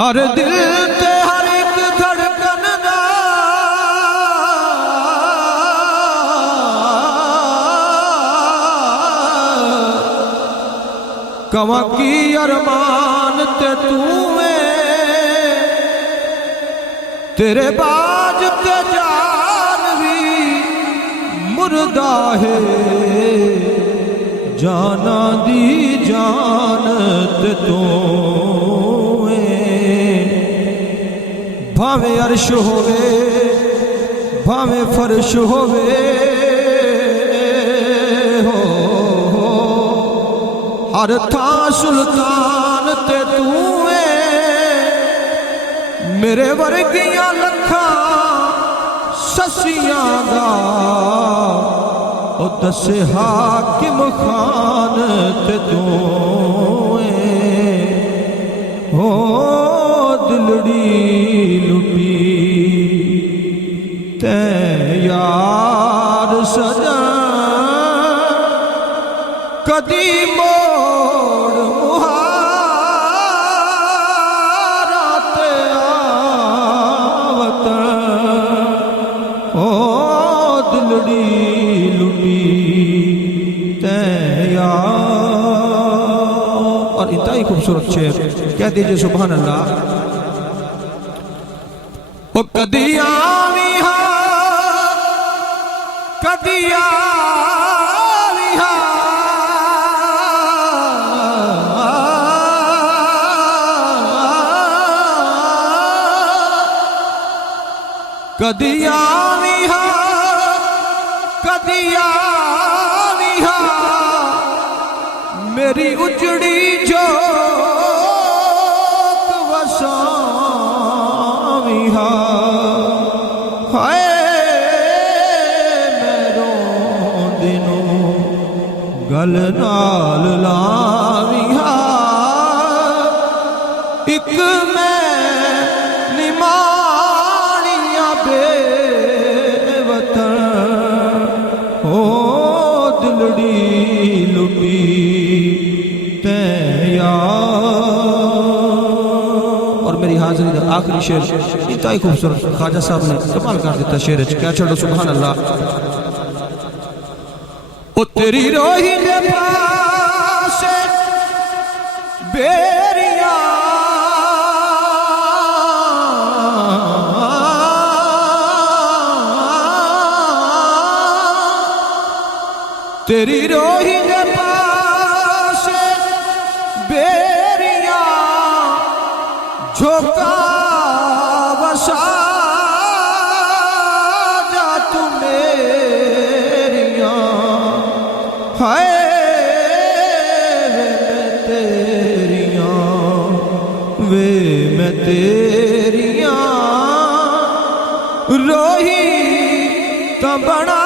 हर दिल ते हर एक धड़कन दा कवा की अरमान ते तू तेरे बाज ते जान भी मुर्दा है जाना दी जानत तू भावे अर्श होवे भावे फर्श होवे हो हर था सुल्तान ते तू मेरे वर्गियां लखा ससियां दा ओ दसे हाकिम खान ते तू हो दिलड़ी लुटी ते यार सजन कदी मोड़ मुहारा ते आवत ओ दिलड़ी लुटी ते यार। और इंतहाई खूबसूरत शेर कह दीजिए सुभान अल्लाह। ओ कदी आवी हा कदी आवी हा कदी आवी हा कदी आवी हा मेरी उजड़ी जो हाय मेरो दिनों गल नाल लाविया एक मैं निमानिया बेवतन हो दिलड़ी लुटी ते मेरी हाजिरी का आखिरी शेर इंतहाई खूबसूरत ख्वाजा साहब ने कमाल कर दिता शेर क्या छोड़ो सुभान अल्लाह। ओ तेरी रोही दे पास बेरिया तेरी रोही दे पास बेरिया झोंका बसा जा तू मेरिया हाय वे मैं तेरिया रोही तो बना